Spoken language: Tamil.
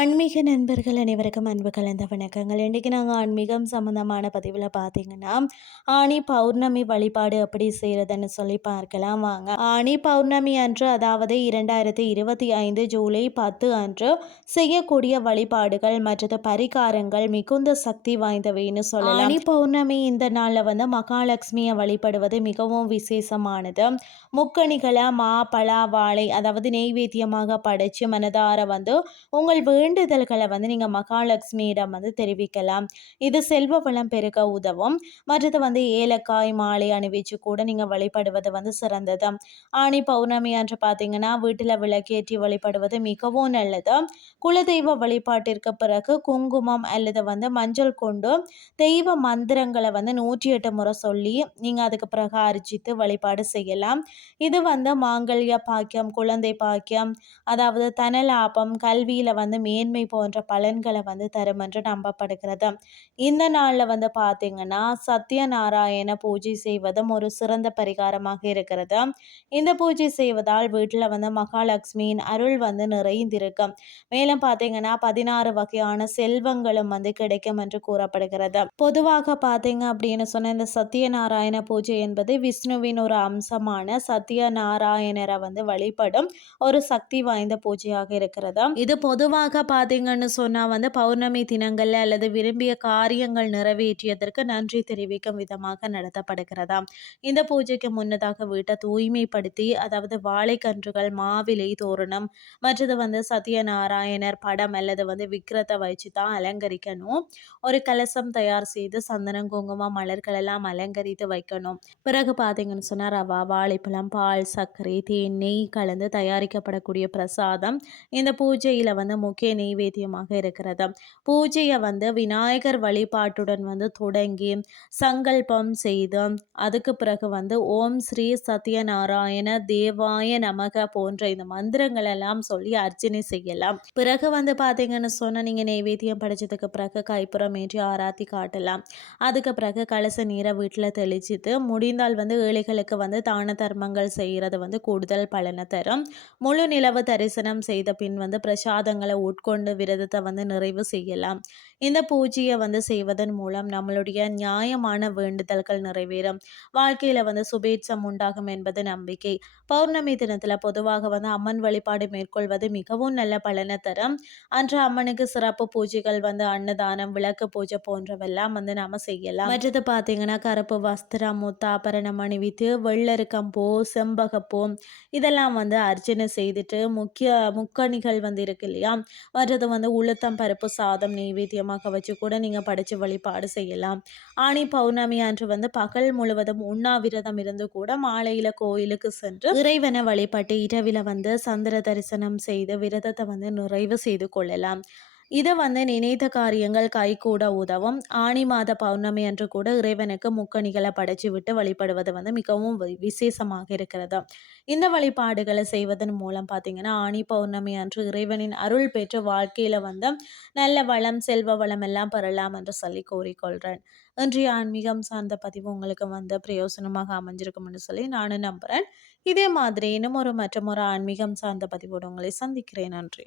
ஆன்மீக நண்பர்கள் அனைவருக்கும் அன்பு கலந்த வணக்கங்கள். இன்றைக்கி நாங்கள் ஆன்மீகம் சம்மந்தமான பதிவில் பார்த்தீங்கன்னா ஆணி பௌர்ணமி வழிபாடு எப்படி செய்கிறதுன்னு சொல்லி பார்க்கலாம் வாங்க. ஆணி பௌர்ணமி அன்று அதாவது இரண்டாயிரத்தி இருபத்தி ஐந்து ஜூலை பத்து அன்று செய்யக்கூடிய வழிபாடுகள் மற்றது பரிகாரங்கள் மிகுந்த சக்தி வாய்ந்தவைன்னு சொல்லலாம். ஆணி பௌர்ணமி இந்த நாளில் வந்து மகாலட்சுமியை வழிபடுவது மிகவும் விசேஷமானது. முக்கணிகளை மா பலா வாழை அதாவது நெய்வேத்தியமாக படைச்சு மனதார வந்து உங்கள் வீடு வேண்டுதல்களை வந்து நீங்கள் மகாலட்சுமியிடம் வந்து தெரிவிக்கலாம். இது செல்வ வளம் பெருக உதவும். மற்றது வந்து ஏலக்காய் மாலை அணிவிச்சு கூட நீங்கள் வழிபடுவது வந்து சிறந்தது. ஆணி பௌர்ணமி அன்று பார்த்தீங்கன்னா வீட்டில் விளக்கேற்றி வழிபடுவது மிகவும் நல்லது. குலதெய்வ வழிபாட்டிற்கு பிறகு குங்குமம் அல்லது வந்து மஞ்சள் கொண்டு தெய்வ மந்திரங்களை வந்து நூற்றி எட்டு முறை சொல்லி நீங்கள் அதுக்கு பிறகு அரிச்சித்து வழிபாடு செய்யலாம். இது வந்து மாங்கல்ய பாக்கியம் குழந்தை பாக்கியம் அதாவது தனலாபம் கல்வியில் வந்து மேன்மை போன்ற பலன்களை வந்து தரும் என்று நம்பப்படுகிறது. இந்த நாளில் வந்து பார்த்தீங்கன்னா சத்யநாராயண பூஜை செய்வதும் ஒரு சிறந்த பரிகாரமாக இருக்கிறது. இந்த பூஜை செய்வதால் வீட்டில் வந்து மகாலட்சுமியின் அருள் வந்து நிறைந்திருக்கும் மேலும் பார்த்தீங்கன்னா பதினாறு வகையான செல்வங்களும் வந்து கிடைக்கும் என்று கூறப்படுகிறது. பொதுவாக பார்த்தீங்க அப்படின்னு சொன்ன இந்த சத்யநாராயண பூஜை என்பது விஷ்ணுவின் ஒரு அம்சமான சத்யநாராயணரை வந்து வழிபடும் ஒரு சக்தி வாய்ந்த பூஜையாக இருக்கிறது. இது பொதுவாக பார்த்தீங்கன்னு சொன்னால் வந்து பௌர்ணமி தினங்களில் அல்லது விரும்பிய காரியங்கள் நிறைவேற்றியதற்கு நன்றி தெரிவிக்கும் விதமாக நடத்தப்படுகிறதா? இந்த பூஜைக்கு முன்னதாக வீட்டை தூய்மைப்படுத்தி அதாவது வாழைக்கன்றுகள் மாவிலை தோரணம் மற்றது வந்து சத்யநாராயணர் படம் அல்லது வந்து விக்கிரத்தை வச்சு தான் அலங்கரிக்கணும். ஒரு கலசம் தயார் செய்து சந்தனம் குங்குமம் மலர்கள் எல்லாம் அலங்கரித்து வைக்கணும். பிறகு பார்த்தீங்கன்னு சொன்னால் ரவா வாழைப்பழம் பால் சர்க்கரை தேன் நெய் கலந்து தயாரிக்கப்படக்கூடிய பிரசாதம் இந்த பூஜையில் வந்து முக்கிய நெய்வேத்தியமாக இருக்கிறது. பூஜையை வந்து விநாயகர் வழிபாட்டுடன் வந்து தொடங்கி சங்கல்பம் செய்து அதுக்கு பிறகு வந்து ஓம் ஸ்ரீ சத்யநாராயண தேவாய நமக போன்ற இந்த மந்திரங்கள் எல்லாம் சொல்லி அர்ச்சனை செய்யலாம். பிறகு வந்து பார்த்தீங்கன்னு சொன்னால் நீங்கள் நெய்வேத்தியம் படித்ததுக்கு பிறகு கைப்புறம் ஏற்றி ஆராத்தி காட்டலாம். அதுக்கு பிறகு கலச நீரை வீட்டில் தெளிச்சிட்டு முடிந்தால் வந்து ஏழைகளுக்கு வந்து தான தர்மங்கள் செய்கிறது வந்து கூடுதல் பலனை தரும். முழு நிலவு தரிசனம் செய்த பின் வந்து பிரசாதங்களை உட்கொண்டு கொண்டு விரதத்தை வந்து நிறைவு செய்யலாம். இந்த பூஜையை வந்து செய்வதன் மூலம் நம்மளுடைய நியாயமான வேண்டுதல்கள் நிறைவேறும். வாழ்க்கையில் வந்து சுபேட்சம் உண்டாகும் என்பது நம்பிக்கை. பௌர்ணமி தினத்தில் பொதுவாக வந்து அம்மன் வழிபாடு மேற்கொள்வது மிகவும் நல்ல பலனை தரும். அன்று அம்மனுக்கு சிறப்பு பூஜைகள் வந்து அன்னதானம் விளக்கு பூஜை போன்றவெல்லாம் வந்து நாம் செய்யலாம். மற்றது பார்த்தீங்கன்னா கருப்பு வஸ்திரம் முத்தாபரணம் அணிவித்து வெள்ளருக்கம்பூ செம்பகப்பூ இதெல்லாம் வந்து அர்ச்சனை செய்துட்டு முக்கிய முக்கணிகள் வந்து இருக்கு இல்லையா? மற்றது வந்து உளுத்தம் பருப்பு சாதம் நெய்வேத்தியமாக வச்சு கூட நீங்கள் படித்து வழிபாடு செய்யலாம். ஆணி பௌர்ணமி அன்று வந்து பகல் முழுவதும் உண்ணாவிரதம் இருந்து கூட மாலையில் கோயிலுக்கு சென்று இறைவனை வழிபட்டு இரவில் வந்து சந்திர தரிசனம் செய்து விரதத்தை வந்து நிறைவு செய்து கொள்ளலாம். இது வந்து நினைத்த காரியங்கள் கைகூட உதவும். ஆணி மாத பௌர்ணமி அன்று கூட இறைவனுக்கு முக்கணிகளை படைச்சு விட்டு வழிபடுவது வந்து மிகவும் விசேஷமாக இருக்கிறது. இந்த வழிபாடுகளை செய்வதன் மூலம் பார்த்தீங்கன்னா ஆணி பௌர்ணமி அன்று இறைவனின் அருள் பெற்று வாழ்க்கையில் வந்து நல்ல வளம் செல்வ வளம் எல்லாம் பெறலாம் என்று சொல்லி கூறிக்கொள்கிறேன் இன்றைய ஆன்மீகம் சார்ந்த பதிவு உங்களுக்கு வந்து பிரயோசனமாக அமைஞ்சிருக்கும்னு சொல்லி நானும் நம்புகிறேன் இதே மாதிரி இன்னும் ஒரு மற்றும் ஒரு ஆன்மீகம் சார்ந்த பதிவோடு உங்களை சந்திக்கிறேன். நன்றி.